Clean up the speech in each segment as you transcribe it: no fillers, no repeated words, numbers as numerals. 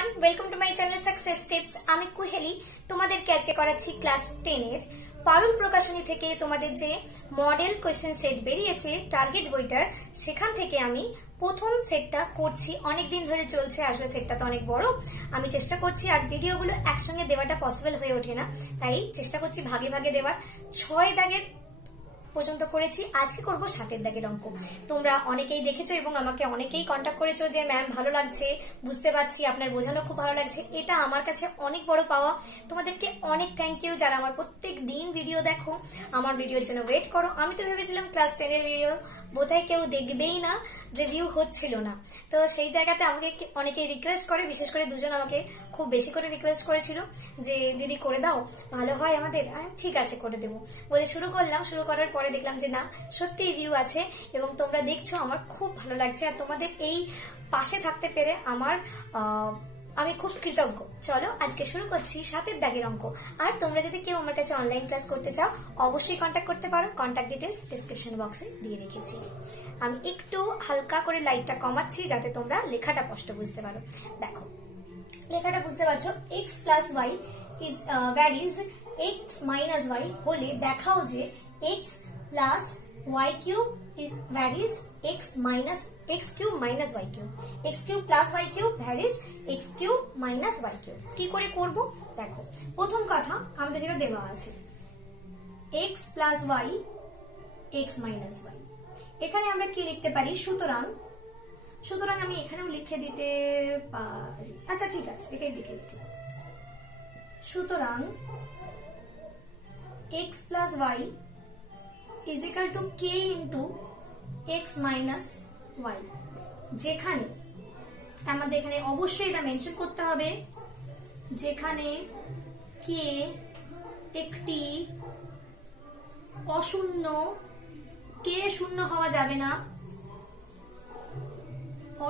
Everyone, welcome to my channel success tips. আমি কুহেলি তোমাদেরকে আজকে করাচ্ছি ক্লাস 10 এর পারুল প্রকাশনী থেকে তোমাদের যে মডেল কোশ্চেন সেট বেরিয়েছে টার্গেট বইটার, সেখান থেকে আমি প্রথম সেটটা করছি। অনেকদিন ধরে চলছে, আসলে সেটটা তো অনেক বড়, আমি চেষ্টা করছি, আর ভিডিওগুলো একসঙ্গে দেওয়াটা পসিবল হয়ে ওঠে না, তাই চেষ্টা করছি ভাগে ভাগে দেওয়ার। 6 দাগের পর্যন্ত করেছি, আজকে করব 7 দাগের অঙ্ক। তোমরা অনেকেই দেখেছো এবং আমাকে অনেকেই কন্ট্যাক্ট করেছো যে ম্যাম ভালো লাগছে, বুঝতে পারছি, আপনার বোঝানো খুব ভালো লাগছে। এটা আমার কাছে অনেক বড় পাওয়া। তোমাদেরকে অনেক থ্যাংক ইউ যারা আমার প্রত্যেক দিন ভিডিও দেখো, আমার ভিডিওর জন্য ওয়েট করো। আমি তো ভেবেছিলাম ক্লাস 10 এর ভিডিও বোধহয় কেউ দেখবেই না, রিভিউ হচ্ছিল না, তো সেই জায়গাতে আমাকে অনেকে রিকোয়েস্ট করে, বিশেষ করে দুজন আমাকে খুব বেশি করে রিকোয়েস্ট করেছিল যে দিদি করে দাও, ভালো হয় আমাদের। ঠিক আছে, করে দেবো বলে শুরু করলাম। শুরু করার পরে দেখলাম যে না, সত্যি রিভিউ আছে এবং তোমরা দেখছো, আমার খুব ভালো লাগছে। আর তোমাদের এই পাশে থাকতে পেরে আমি খুব কৃতজ্ঞ। চলো আজকে শুরু করছি 7 দাগের অঙ্ক। আর তোমরা যদি কেউ আমার কাছে অনলাইন ক্লাস করতে চাও, অবশ্যই কন্ট্যাক্ট করতে পারো। কন্ট্যাক্ট ডিটেলস ডিসক্রিপশন বক্সে দিয়ে রেখেছি। আমি একটু হালকা করে লাইটটা কমাচ্ছি যাতে তোমরা লেখাটা স্পষ্ট বুঝতে পারো। দেখো, লেখাটা বুঝতে পারছো, x plus y is varies x minus y হলে দেখাও যে x plus y cube varies x cube minus y cube, x cube plus y cube varies x cube minus y cube. কি করে করব দেখো। প্রথম কথা, আমাদের যেটা দেওয়া আছে x plus y x minus y, এখানে আমরা কি লিখতে পারি, সুতরাং আমি এখানেও লিখে দিতে পারি। আচ্ছা ঠিক আছে, এটাই লিখে দিতে। সুতরাং x plus y is equal to k into x minus y, যেখানে আমাদের এখানে অবশ্যই এটা মেনশন করতে হবে, যেখানে k একটি অশূন্য, k শূন্য হওয়া যাবে না,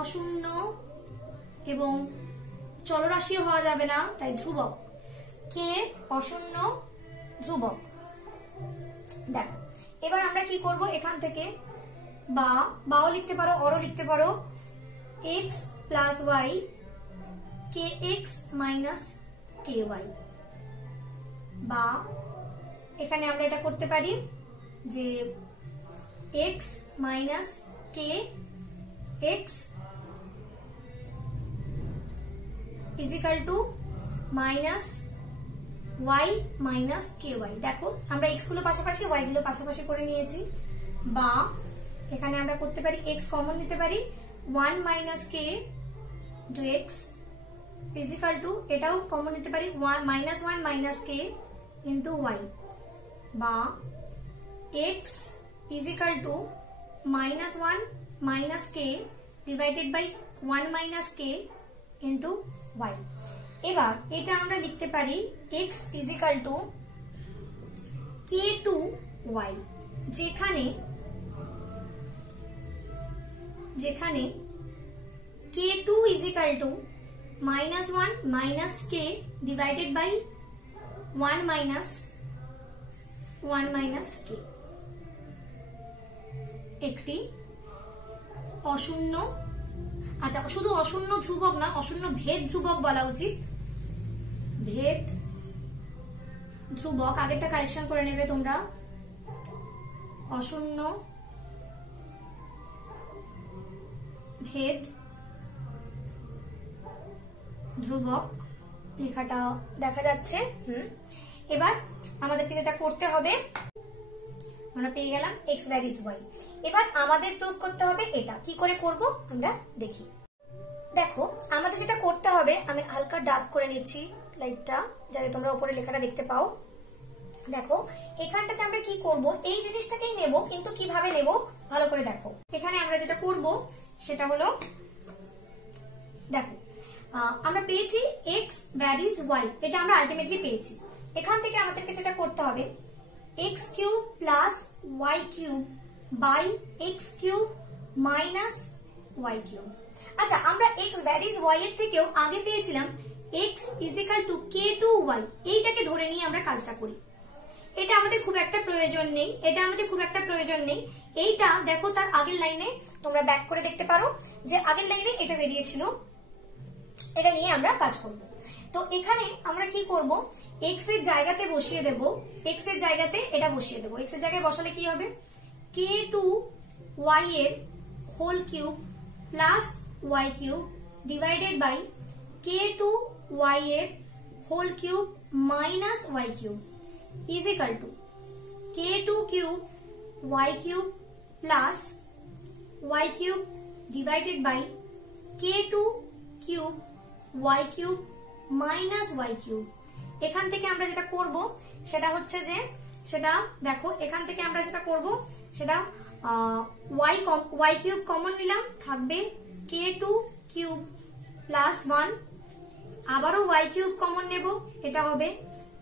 অশূন্য এবং চলরাশিও হওয়া যাবে না, তাই ধ্রুবক। k অশূন্য, ধ্রুবক। দেখো এবার আমরা কি করব, এখান থেকে বাও লিখতে পারো, অরও লিখতে পারো, x plus y k x minus k y, বা এখানে আমরা এটা করতে পারি যে x minus k x is equal to minus y minus k y. দেখো আমরা x গুলো পাশাপাশি, y গুলো পাশাপাশি করে নিয়েছি, বা এখানে আমরা করতে পারি x কমন নিতে পারি, 1 minus k two x is equal to, এটাও কমন নিতে পারি, minus 1 minus k into y, বা x is equal to minus 1 minus k divided by 1 minus k into y. এবার এটা আমরা লিখতে পারি x is equal to k two y, যেখানে k two is equal to minus 1 minus k divided by 1 minus k, একটি অশূন্য, আচ্ছা শুধু অশূন্য ধ্রুবক না, অশূন্য ভেদ ধ্রুবক বলা উচিত, ভেদ ধ্রুবক, আগেরটা কারেকশন করে নেবে তোমরা, অশূন্য ভেদ ধ্রুবক, লেখাটা দেখা যাচ্ছে। এবার আমাদেরকে যেটা করতে হবে, আমরা পেয়ে গেলাম x ভ্যারিজ y। এবার আমাদের প্রুফ করতে হবে, এটা কি করে করব আমরা দেখি। দেখো আমাদের যেটা করতে হবে, আমি হালকা ডার্ক করে নিচ্ছি লাইটটা যাতে তোমরা উপরে লেখাটা দেখতে পাও। দেখো এখানটাতে আমরা কি করব, এই জিনিসটাকেই নেব, কিন্তু কিভাবে নেব ভালো করে দেখো। এখানে আমরা যেটা করব সেটা হলো, দেখো আমরা পেয়েছি x ভ্যারিজ y, এটা আমরা আলটিমেটলি পেয়েছি। এখান থেকে আমাদেরকে যেটা করতে হবে, x cube plus y cube by x cube minus y cube. আচ্ছা আমরা x ভ্যারিজ y এর থেকেও আগে পেয়েছিলাম x is equal to k two y, এইটাকে ধরে নিয়ে আমরা কাজটা করি। এটা আমাদের খুব একটা প্রয়োজন নেই, এইটা দেখো তার আগের লাইনে তোমরা ব্যাক করে দেখতে পারো যে আগের লাইনে এটা বেরিয়েছিল এটা নিয়ে আমরা কাজ করব। তো এখানে আমরা কি করব, x এর জায়গাতে বসিয়ে দেব, x এর জায়গাতে এটা বসিয়ে দেব। x এর জায়গায় বসালে কি হবে, k2y এর whole cube plus y cube divided by k2y এর whole cube minus y cube is equal to k2 cube y cube plus y cube divided by k2 cube y cube minus y cube. এখান থেকে আমরা যেটা করব সেটা হচ্ছে যে, সেটা দেখো এখান থেকে আমরা যেটা করব সেটা y কিউব কমন নিলাম, থাকবে k2 কিউব প্লাস 1, আবারও y কিউব কমন নেব, এটা হবে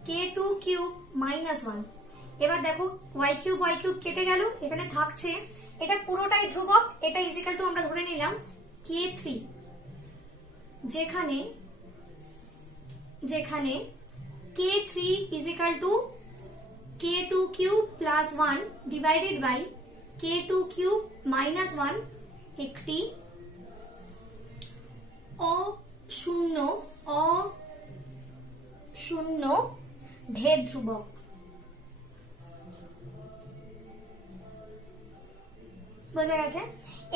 k2 কিউব মাইনাস 1। এবার দেখো y কিউব কেটে গেল, এখানে থাকছে এটা পুরোটাই ধ্রুবক, এটা ইজ ইকুয়াল টু আমরা ধরে নিলাম k3, যেখানে k3 is equal to k2 cube plus 1 divided by k2 cube minus 1, একটি অশূন্য ভেদ ধ্রুবক। বোঝা গেছে?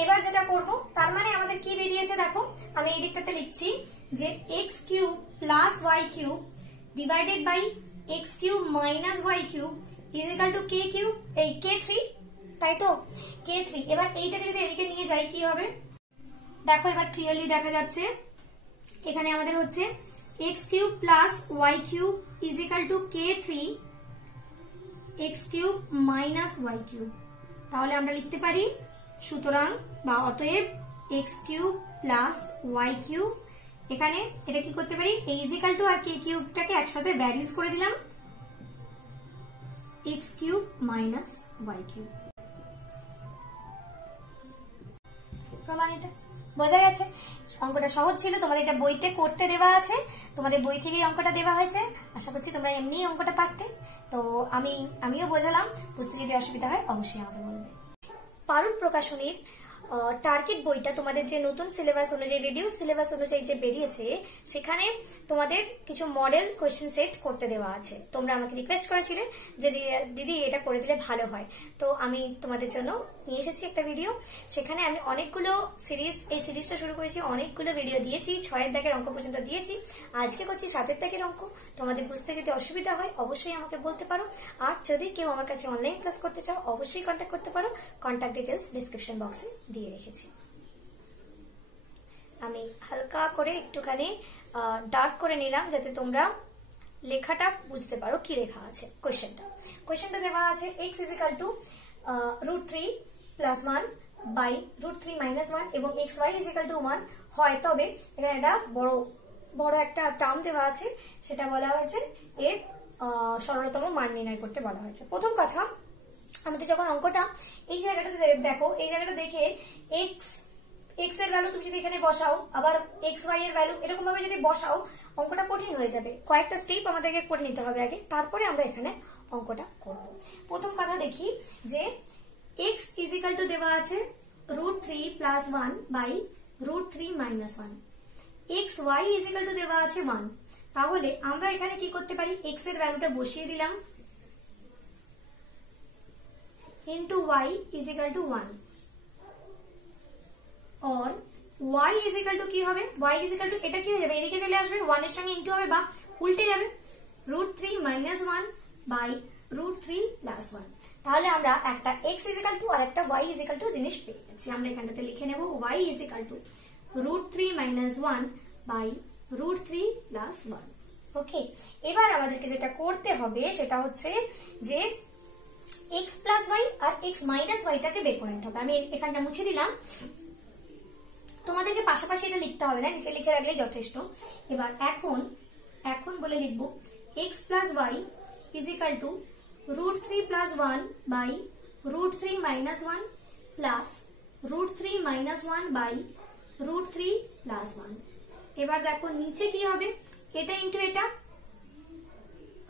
এবার যেটা করব, তার মানে আমাদের কি বেরিয়েছে দেখো, আমি এই দিকটাতে লিখছি যে x cube plus y cube divided by x cube minus y cube is equal to k cube, এই k3, তাই তো k3। এবার এইটাকে যদি এদিকে নিয়ে যাই কি হবে দেখো, এবার ক্লিয়ারলি দেখা যাচ্ছে এখানে আমাদের হচ্ছে x cube plus y cube is equal to k3 x cube minus y cube. তাহলে আমরা লিখতে পারি সুতরাং বা অতএব x cube plus y cube, এখানে এটা কি করতে পারি, এই ইজ ইকুয়াল টু আর k কিউবটাকে একসাথে ভ্যারিজ করে দিলাম, x cube minus y cube. প্রমাণিত? বোঝা গেছে? অঙ্কটা সহজ ছিল, তোমাদের এটা বইতে করতে দেওয়া আছে, তোমাদের বই থেকেই অঙ্কটা দেওয়া হয়েছে, আশা করছি তোমরা এমনি অঙ্কটা পারতে। তো আমিও বোঝালাম, বুঝতে যদি অসুবিধা হয় অবশ্যই আমাকে বলবে। পারুল প্রকাশনীর টার্গেট বইটা তোমাদের যে নতুন সিলেবাস অনুযায়ী, রিডিউস সিলেবাস অনুযায়ী যে বেরিয়েছে, সেখানে তোমাদের কিছু মডেল কোয়েশ্চেন সেট করতে দেওয়া আছে। তোমরা আমাকে রিকোয়েস্ট করেছিলে যে দিদি এটা করে দিলে ভালো হয়, তো আমি তোমাদের জন্য নিয়ে এসেছি একটা ভিডিও। সেখানে আমি অনেকগুলো সিরিজ, এই সিরিজটা শুরু করেছি, অনেকগুলো ভিডিও দিয়েছি, 6 দাগের অঙ্ক পর্যন্ত দিয়েছি, আজকে করছি 7 দাগের অঙ্ক। তোমাদের বুঝতে যদি অসুবিধা হয় অবশ্যই আমাকে বলতে পারো, আর যদি কেউ আমার কাছে অনলাইন ক্লাস করতে চাও অবশ্যই কন্ট্যাক্ট করতে পারো, কন্ট্যাক্ট ডিটেলস ডিসক্রিপশন বক্সে দিয়ে রেখেছি। আমি হালকা করে একটুখানি ডার্ক করে নিলাম যাতে তোমরা লেখাটা বুঝতে পারো কি লেখা আছে। কোয়েশ্চেনটা দেওয়া আছে x is equal to √3 plus 1 by √3 minus 1 এবং xy ইজ ইকুয়াল টু 1 হয়, তবে এখানে একটা বড় একটা টার্ম দেওয়া আছে, সেটা বলা হয়েছে এর সরলতম মান নির্ণয় করতে বলা হয়েছে। প্রথম কথা, আমাদের যখন অঙ্কটা এই জায়গাটাতে দেখো, এই জায়গাটা দেখে x এর ভ্যালু তুমি যদি এখানে বসাও, আবার xy এর ভ্যালু এরকম ভাবে যদি বসাও, অঙ্কটা কঠিন হয়ে যাবে। কয়েকটা স্টেপ আমাদেরকে করে নিতে হবে আগে, তারপরে আমরা এখানে অঙ্কটা করব। প্রথম কথা দেখি যে x ইজ ইকুয়াল টু দেওয়া আছে √3 plus 1 by √3 minus 1, xy is equal to দেওয়া আছে 1। তাহলে আমরা এখানে কি করতে পারি, x এর ভ্যালুটা বসিয়ে দিলাম into y is equal to 1, और y is equal to কি হবে, y is equal to এটা কি হয়ে যাবে, এদিকে চলে আসবে, 1 এর সঙ্গে ইনটু হবে বা উল্টে যাবে, √3 মাইনাস 1 বাই √3 প্লাস 1। তাহলে আমরা একটা x is equal to আর একটা y is equal to জিনিস পেয়ে গেছি। আমরা এখানটাতে লিখে নেব y is equal to √3 minus 1 by √3 plus 1। Okay, এবার আমাদেরকে যেটা করতে হবে সেটা হচ্ছে যে x প্লাস y আর x মাইনাস y টাকে বের করে নিতে হবে। আমি এখানটা মুছে দিলাম, তোমাদেরকে পাশাপাশি এটা লিখতে হবে না, নিচে লিখে রাখলেই যথেষ্ট। এবার এখন বলে লিখবো x plus y is equal to √3 plus 1 by √3 minus 1 plus √3 minus 1 by √3 plus 1। এবার দেখো নিচে কি হবে, এটা ইন্টু এটা,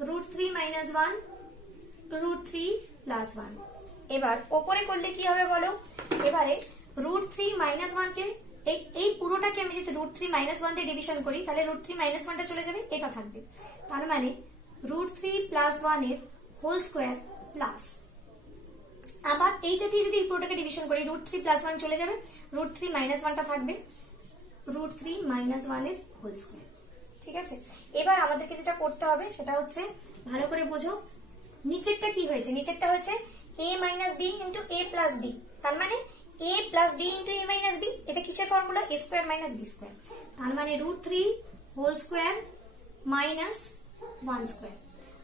√3 মাইনাস 1 √3 প্লাস 1। এবার ওপরে করলে কি হবে বলো, এবারে √3 মাইনাস 1 কে এই পুরোটাকে আমি যদি √3 - 1 দিয়ে ডিভিশন করি তাহলে √3 - 1টা চলে যাবে, এটা থাকবে। তার মানে √3 + 1 এর হোল স্কয়ার প্লাস, আবার এইটা দিয়ে যদি পুরোটাকে ডিভিশন করি √3 + 1 চলে যাবে, √3 - 1টা থাকবে, √3 - 1 এর হোল স্কয়ার। ঠিক আছে, এবার আমাদেরকে যেটা করতে হবে সেটা হচ্ছে ভালো করে বোঝো, নিচেরটা কি হয়েছে, নিচেরটা হয়েছে a - b * a + b, তার মানে a + b * a - b, এটা কিসের ফর্মুলা, a² - b², তার মানে √3 হোল স্কয়ার মাইনাস 1 স্কয়ার।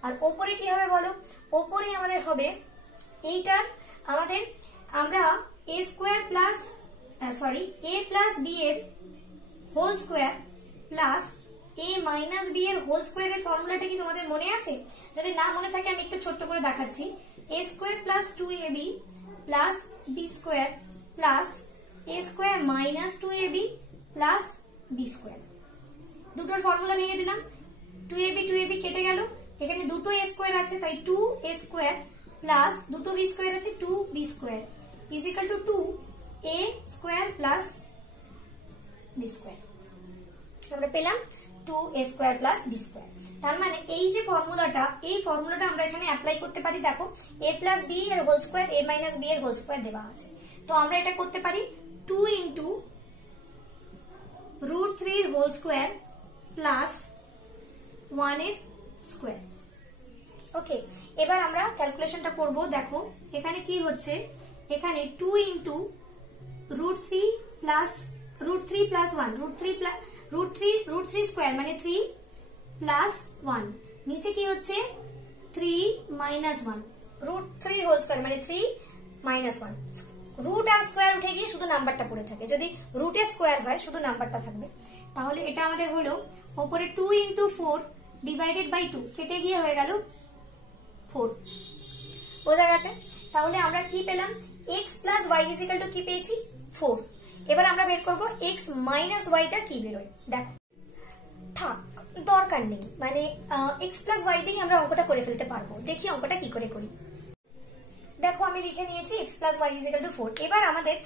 আর উপরে কি হবে বলো, উপরে আমাদের হবে এইটার আমাদের আমরা a² plus sorry a + b এর whole square plus a - b এর হোল স্কয়ারের ফর্মুলাটা কি তোমাদের মনে আছে? যদি না মনে থাকে আমি একটু ছোট্ট করে দেখাচ্ছি, a² + 2ab plus b² plus a² - 2ab plus b²। দুটোর ফর্মুলা ভেঙে দিলাম, 2ab 2ab কেটে গেল, এখানে দুটো a² আছে তাই 2a² প্লাস দুটো b² আছে 2b² is equal two 2a² plus b²। আমরা পেলাম 2a² প্লাস b²। তার মানে এই যে ফর্মুলাটা, এই ফর্মুলাটা আমরা এখানে অ্যাপ্লাই করতে পারি। দেখো a + b এর হোল স্কয়ার, a - b এর হোল স্কয়ার দেওয়া আছে, তো আমরা এটা করতে পারি 2 * √3 এর হোল স্কয়ার প্লাস 1 এর স্কয়ার। ওকে, এবার আমরা ক্যালকুলেশনটা করব। দেখো এখানে কি হচ্ছে, এখানে 2 * √3 + 1, √3 স্কয়ার মানে 3 প্লাস 1, নিচে কি হচ্ছে 3 - 1, √3 হোল স্কয়ার মানে 3 - 1, রুট আর স্কয়ার উঠে গিয়ে শুধু নাম্বারটা পড়ে থাকে, যদি রুটের স্কয়ার হয় শুধু নাম্বারটা থাকবে। তাহলে এটা আমাদের হলো উপরে 2 * 4 ডিভাইডেড বাই 2 কেটে গিয়ে হয়ে গেল 4। বোঝা গেছে? তাহলে আমরা কি পেলাম, x + y = কি পেয়েছি 4। এবার আমরা বের করব x - y টা কি বেরোয়। দেখো থাক, দরকার নেই, মানে x + y দিয়েই আমরা অঙ্কটা করে ফেলতে পারবো। দেখি অঙ্কটা কি করে করি। দেখো আমি লিখে নিয়েছি x + y = 4। এবার আমাদের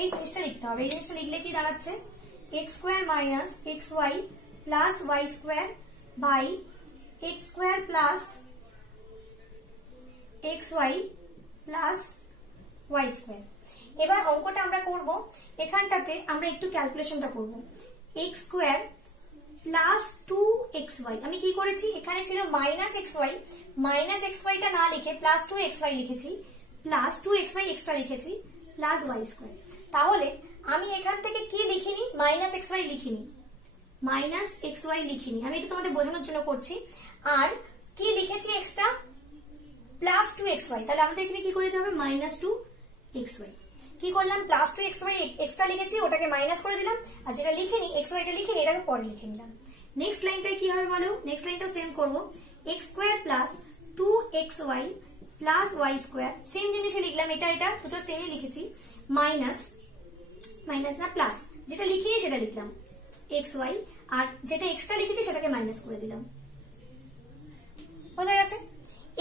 এই জিনিসটা লিখতে হবে। এই জিনিসটা লিখলে কি দাঁড়াচ্ছে, x² - xy plus y² by x² plus xy plus y²। এবার অঙ্কটা আমরা করব, এখানটাতে আমরা একটু ক্যালকুলেশনটা করব। x² প্লাস 2xy, আমি কি করেছি, এখানে ছিল -xy টা না লিখে প্লাস 2xy লিখেছি, প্লাস 2xy এক্সট্রা লিখেছি প্লাস y²। তাহলে আমি এখান থেকে কি লিখিনি, -xy লিখিনি, -xy লিখিনি, আমি এটা তোমাদের বোঝানোর জন্য করছি। আর কি লিখেছি এক্সট্রা, প্লাস 2xy, তাহলে আমাদের এখানে কি করে দিতে হবে, -2xy। কি করলাম, প্লাস 2xy এক্সট্রা লিখেছি, ওটাকে মাইনাস করে দিলাম, আর যেটা লিখিনি xy টা লিখিনি, এটাকে পরে লিখে নিলাম। নেক্সট লাইনটায় কি হবে বলো, নেক্সট লাইনটাও সেম করব, x² plus 2xy plus y², same জিনিসে লিখলাম, এটা দুটো সেমই লিখেছি, মাইনাস না প্লাস, যেটা লিখিনি সেটা লিখলাম xy, আর যেটা এক্সট্রা লিখেছি সেটাকে মাইনাস করে দিলাম। বোঝা গেছে?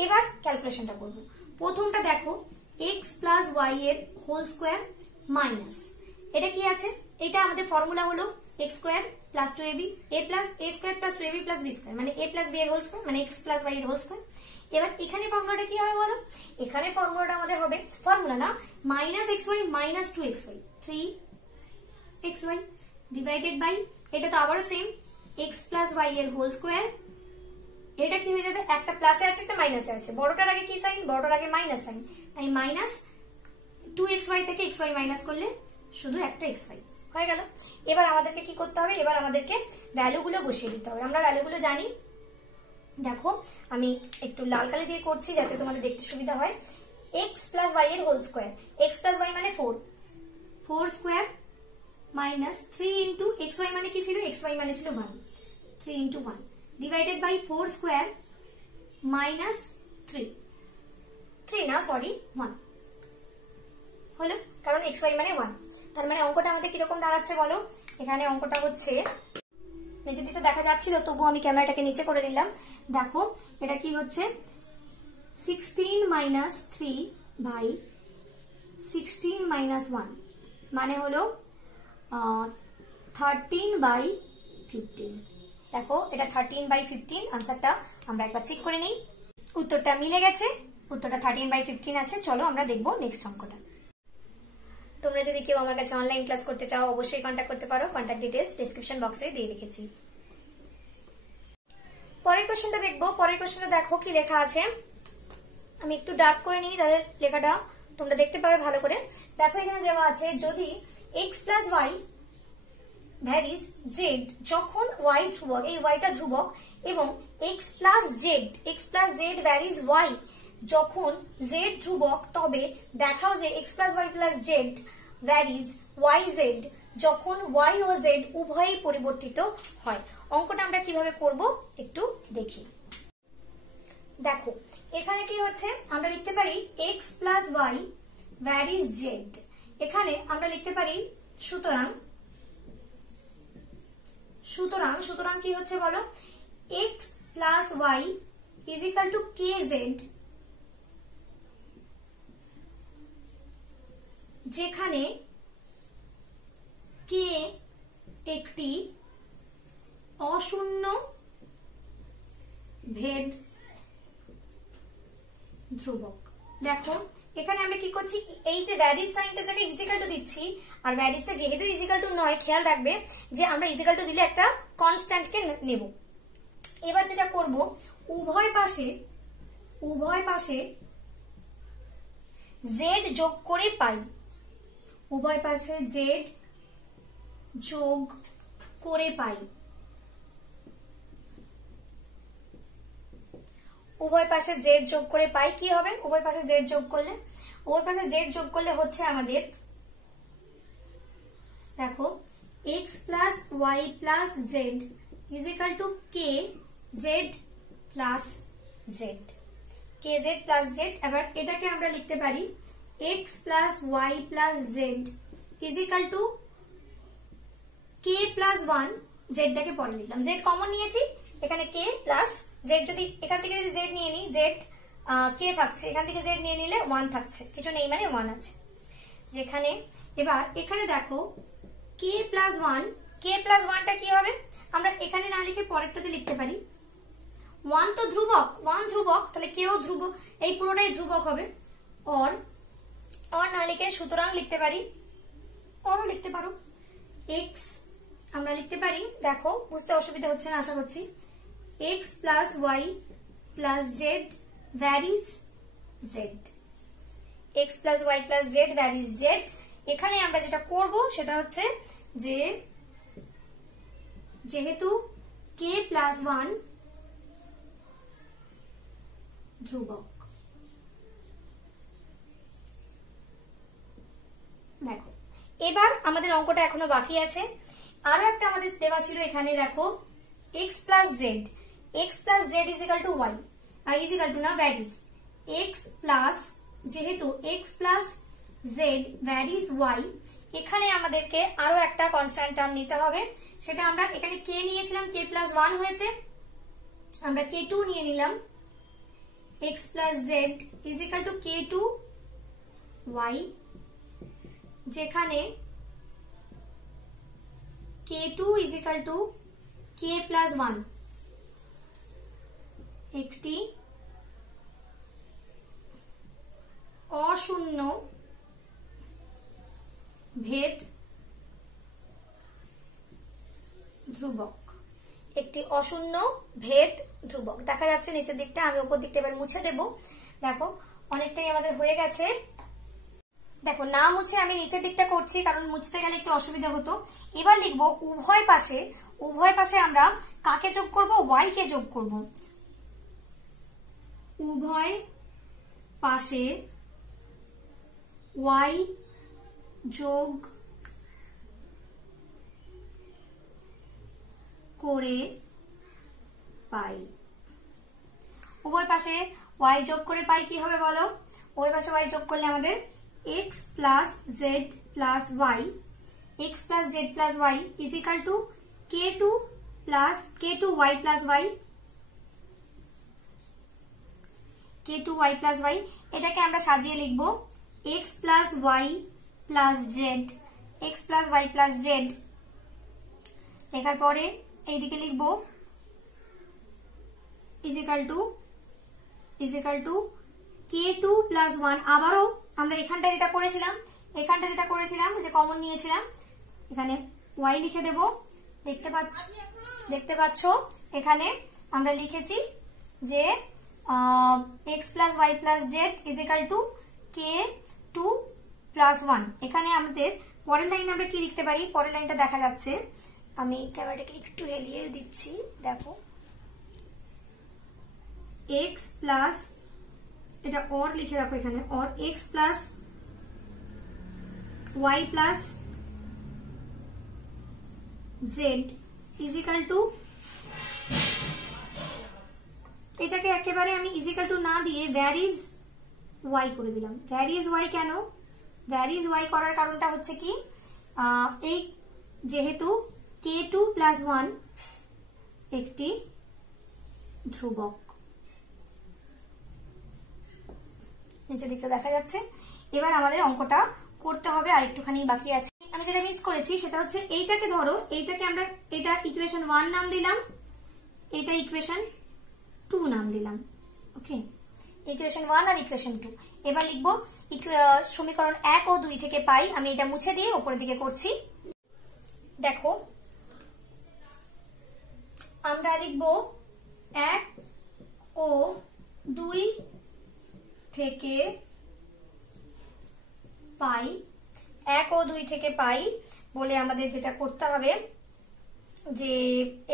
এবার ক্যালকুলেশনটা করব। প্রথমটা দেখো x + y এর হোল স্কয়ার মাইনাস, এটা কি আছে, এটা আমাদের ফর্মুলা হলো x² + 2ab a² + 2ab + b² মানে a + b এর হোল স্কয়ার মানে x + y এর হোল স্কয়ার। এবার এখানে ফর্মুলাটা কি হবে বলো, এখানে ফর্মুলাটা আমাদের হবে, ফর্মুলা না, -xy - 2xy 3xy divided by, এটা তো আবারও সেম x + y এর হোল স্কয়ার। এটা কি হয়ে যাবে, একটা প্লাসে আছে একটা মাইনাসে আছে, বড়টার আগে কি সাইন, বড়টার আগে মাইনাস সাইন, তাই -2xy থেকে xy মাইনাস করলে শুধু একটা xy হয়ে গেল। এবার আমাদেরকে কি করতে হবে, এবার আমাদেরকে ভ্যালুগুলো বসিয়ে দিতে হবে। আমরা ভ্যালুগুলো জানি, দেখো আমি একটু লাল কালি দিয়ে করছি যাতে তোমাদের দেখতে সুবিধা হয়। x + y এর হোল স্কয়ার, x + y মানে 4 স্কয়ার মাইনাস 3 * xy মানে কি ছিল, xy মানে ছিল 1, 3 * 1 ডিভাইডেড বাই 4 স্কয়ার মাইনাস 3 না সরি 1 হলো, কারণ xy মানে 1। তার মানে অঙ্কটা আমাদের কিরকম দাঁড়াচ্ছে বলো, এখানে অঙ্কটা হচ্ছে, নিচে দিতে দেখা যাচ্ছিল তবু আমি ক্যামেরাটাকে নিচে করে নিলাম। দেখো এটা কি হচ্ছে, 16 - 3 বাই 16 - 1 মানে হলো 13/15। দেখো এটা 13/15 আনসারটা আমরা একবার চেক করে নিই। উত্তরটা মিলে গেছে, উত্তরটা 13/15 আছে। চলো আমরা দেখবো নেক্সট অঙ্কটা। তোমরা যদি কেউ আমার কাছে অনলাইন ক্লাস করতে চাও অবশ্যই কন্ট্যাক্ট করতে পারো, কন্ট্যাক্ট ডিটেইলস ডেসক্রিপশন বক্সে দিয়ে রেখেছি। পরের কোশ্চেনটা দেখবো। পরের কোশ্চেনটা দেখো কি লেখা আছে, আমি একটু ডার্ক করে নিই তাদের লেখাটা তোমরা দেখতে পাবে ভালো করে। দেখো এখানে দেওয়া আছে যদি x plus y varies z, যখন ওয়াই ধ্রুবক, এই ওয়াইটা ধ্রুবক, এবং x plus z varies y, যখন জেড ধ্রুবক, তবে দেখাও যে x plus y plus z varies y z, যখন ওয়াই ও জেড উভয়ই পরিবর্তিত হয়। অঙ্কটা আমরা কিভাবে করব একটু দেখি। দেখো এখানে কি হচ্ছে, আমরা লিখতে পারি x plus y varies z. এখানে আমরা লিখতে পারি সুতরাং কি হচ্ছে বলো, x plus y is equal to k z, যেখানে কে একটি অশূন্য ভেদ ধ্রুবক। দেখো এখানে আমরা কি করছি, এই যে ভ্যারিজ সাইনটা জায়গায় ইজিক্যাল টু দিচ্ছি, আর ভ্যারিজটা যেহেতু ইজিক্যাল টু নয়, খেয়াল রাখবে যে আমরা ইজিক্যাল টু দিলে একটা কনস্ট্যান্টকে নেব। এবার যেটা করব, উভয় পাশে জেড যোগ করে পাই, উভয় পাশে জেড যোগ করে পাই, উভয় পাশে জেড যোগ করে পাই। কি হবে উভয় পাশে জেড যোগ করলে হচ্ছে আমাদের, দেখো x plus y plus z is equal to k z plus z, এবার এটাকে আমরা লিখতে পারি x plus y plus z is equal to k plus 1, জেডটাকে পরে লিখলাম, জেড কমন নিয়েছি, এখানে কে প্লাস জেড, যদি এখান থেকে যদি জেড নিয়ে নিই, জেড কে থাকছে, এখান থেকে জেড নিয়ে নিলে 1 থাকছে, কিছু নেই মানে 1 আছে যেখানে। এবার এখানে দেখো কে প্লাস 1টা কি হবে, আমরা এখানে না লিখে পরেরটাতে লিখতে পারি। 1 তো ধ্রুবক, তাহলে কেও ধ্রুবক, এই পুরোটাই ধ্রুবক হবে। অর না লিখে সুতরাং লিখতে পারি, অরও লিখতে পারো। x আমরা লিখতে পারি, দেখো বুঝতে অসুবিধা হচ্ছে না আশা করছি, x plus y plus z varies z, x plus y plus z varies z. এখানে আমরা যেটা করব সেটা হচ্ছে যে যেহেতু k প্লাস 1 ধ্রুবক, দেখো এবার আমাদের অঙ্কটা এখনো বাকি আছে। আরো একটা আমাদের দেওয়া ছিল এখানে, দেখো x plus z is equal to y, is equal to না ভ্যারিজ x প্লাস, যেহেতু x plus z varies y, এখানে আমাদেরকে আরো একটা কনস্ট্যান্ট টার্ম নিতে হবে। সেটা আমরা এখানে k নিয়েছিলাম, k প্লাস 1 হয়েছে, আমরা k2 নিয়ে নিলাম, x plus z is equal to k2 y, যেখানে k2 is equal to k plus 1, একটি অশূন্য ভেদ ধ্রুবক, দেখা যাচ্ছে নিচের দিকটা, আমি উপর দিকটা এবার মুছে দেব। দেখো অনেকটাই আমাদের হয়ে গেছে, দেখো না মুছে আমি নিচের দিকটা করছি কারণ মুছতে গেলে একটু অসুবিধা হতো। এবার লিখবো উভয় পাশে আমরা কাকে যোগ করব, ওয়াই কে যোগ করব, উভয় পাশে ওয়াই যোগ করে পাই, উভয় পাশে ওয়াই যোগ করে পাই কি হবে বলো, উভয় পাশে ওয়াই যোগ করলে আমাদের x plus z plus y, x plus z plus y is equal to k2 y plus y, k2 y plus y. এটাকে আমরা সাজিয়ে লিখবো x plus y plus z x plus y plus z, লেখার পরে এইদিকে লিখবো is equal to k2 plus 1। আবারও আমরা এখানটা যেটা করেছিলাম যে কমন নিয়েছিলাম, এখানে y লিখে দেব। দেখতে পাচ্ছ এখানে আমরা লিখেছি যে x plus y plus z is equal to k2 plus 1। এখানে আমাদের পরের লাইন আমরা কি লিখতে পারি, পরের লাইনটা দেখা যাচ্ছে, আমি ক্যামেরাটাকে একটু হেলিয়ে দিচ্ছি, দেখো x প্লাস, এটা অর লিখে রাখো এখানে, or x plus y plus z is equal two, এটাকে একেবারে আমি ইজ ইকাল টু না দিয়ে ভ্যার ইজ y করে দিলাম। ভ্যার ইজ y কেন, ভ্যার ইজ y করার কারণটা হচ্ছে কি, এই যেহেতু k2 প্লাস 1 একটি ধ্রুবক, নিচে দিকটা দেখা যাচ্ছে। এবার আমাদের অঙ্কটা করতে হবে, আর একটুখানি বাকি আছে। আমি যেটা মিস করেছি সেটা হচ্ছে এইটাকে ধরো, এইটাকে আমরা, এটা ইকুয়েশন 1 নাম দিলাম, এটা ইকুয়েশন 2 নাম দিলাম। ওকে, ইকুয়েশন 1 আর ইকুয়েশন 2। এবার লিখবো সমীকরণ 1 ও 2 থেকে পাই, আমি এটা মুছে দিয়ে উপরের দিকে করছি। দেখো আমরা লিখবো 1 ও 2 থেকে পাই, 1 ও 2 থেকে পাই বলে আমাদের যেটা করতে হবে যে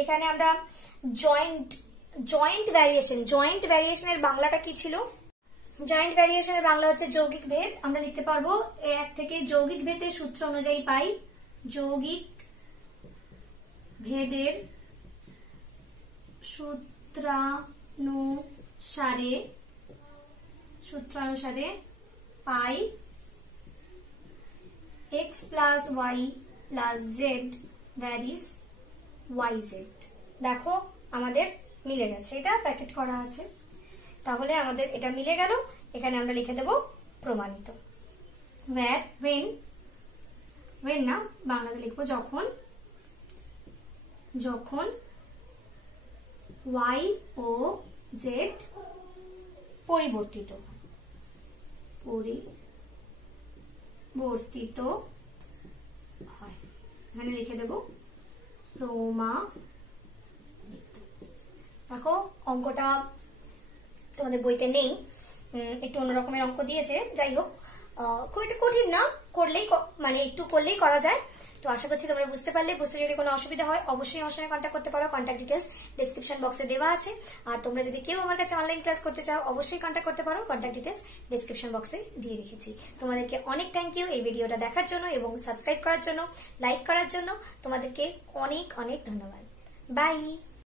এখানে আমরা জয়েন্ট ভ্যারিয়েশনের বাংলাটা কি ছিল, জয়েন্ট ভ্যারিয়েশনের বাংলা হচ্ছে যৌগিক ভেদ। আমরা লিখতে পারবো 1 থেকে যৌগিক ভেদের সূত্র অনুযায়ী পাই, যৌগিক ভেদের সূত্রানুসারে পাই x plus y plus z that is yz। দেখো আমাদের মিলে গেছে, এটা প্যাকেট করা আছে, তাহলে আমাদের এটা মিলে গেল। এখানে আমরা লিখে দেব প্রমাণিত। when না, বাংলাতে লিখবো যখন y ও z পরিবর্তিত হয়, এখানে লিখে দেব প্রমাণিত। দেখো অঙ্কটা তোমাদের বইতে নেই, একটু অন্যরকমের অঙ্ক দিয়েছে, যাই হোক খুব একটা কঠিন না, করলেই মানে একটু করলেই করা যায়। তো আশা করছি তোমরা বুঝতে পারলে। বুঝতে যদি কোনো অসুবিধা হয় অবশ্যই আমার সঙ্গে কন্ট্যাক্ট করতে পারো, কন্ট্যাক্ট ডিটেলস ডেসক্রিপশন বক্সে দেওয়া আছে। আর তোমরা যদি কেউ আমার কাছে অনলাইন ক্লাস করতে চাও অবশ্যই কন্ট্যাক্ট করতে পারো, কন্ট্যাক্ট ডিটেলস ডেসক্রিপশন বক্সে দিয়ে রেখেছি। তোমাদেরকে অনেক থ্যাংক ইউ এই ভিডিওটা দেখার জন্য এবং সাবস্ক্রাইব করার জন্য, লাইক করার জন্য। তোমাদেরকে অনেক অনেক ধন্যবাদ। বাই।